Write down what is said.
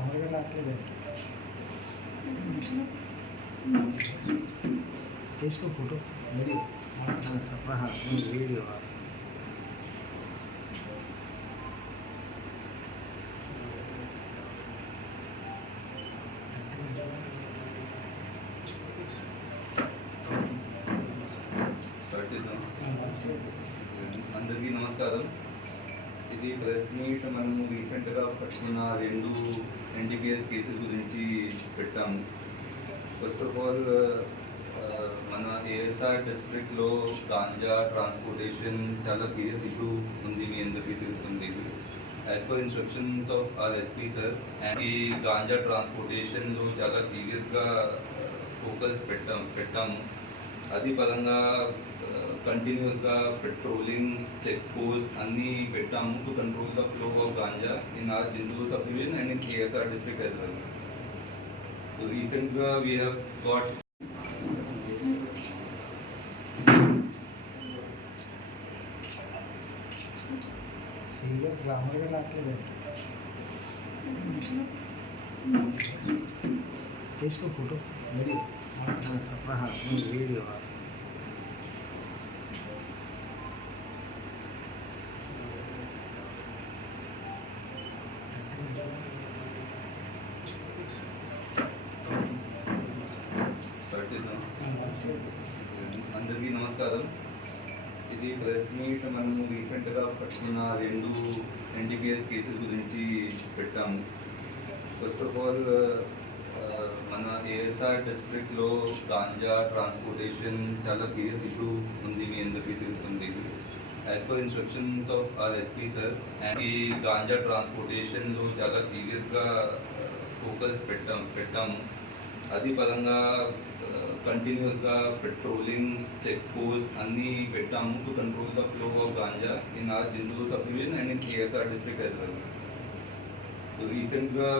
మామూలుగా రావట్లేదు. తీసుకో ఫోటో వీడియో వీడియో అందరికీ నమస్కారం. ఇది ప్రెస్ మీట్ మనము రీసెంట్గా పట్టుకున్న 2 NDPS కేసెస్ గురించి పెట్టాము. ఫస్ట్ ఆఫ్ ఆల్ మన ఏఎస్ఆర్ డిస్ట్రిక్ట్లో గాంజా ట్రాన్స్పోర్టేషన్ చాలా సీరియస్ ఇష్యూ ఉంది, మీ అందరికీ తెలుస్తుంది. As per instructions of our SP sir, and ఈ గాంజా ట్రాన్స్పోర్టేషన్లో చాలా సీరియస్గా ఫోకస్ పెట్టాము. అది పరంగా కంటిన్యూస్గా పెట్రోలింగ్, చెక్ పోస్ట్ అన్నీ పెట్టాము to control the flow of ganja in ఆర్ జిందూర్ sub division and in ASR district as well. So రీసెంట్గా వీ హ్యావ్ గాట్ సీరియస్ మామూలుగా రావట్లేదు. తీసుకో ఫోటో వీడియో వీడియో అందరికీ నమస్కారం. ఇది ప్రెస్ మీట్ మనము రీసెంట్గా పట్టుకున్న 2 NDPS కేసెస్ గురించి పెట్టాము. ఫస్ట్ ఆఫ్ ఆల్ మన ఏఎస్ఆర్ డిస్ట్రిక్ట్లో గాంజా ట్రాన్స్పోర్టేషన్ చాలా సీరియస్ ఇష్యూ ఉంది, మీ అందరికీ తెలుస్తుంది. As per instructions of our SP sir, and ఈ గాంజా ట్రాన్స్పోర్టేషన్లో చాలా సీరియస్గా ఫోకస్ పెట్టాము. అది పరంగా కంటిన్యూస్గా పెట్రోలింగ్, చెక్ పోస్ట్ అన్నీ పెట్టాము to control the flow of ganja in ఆర్ జిందూర్ sub division and in ASR district as well. So రీసెంట్గా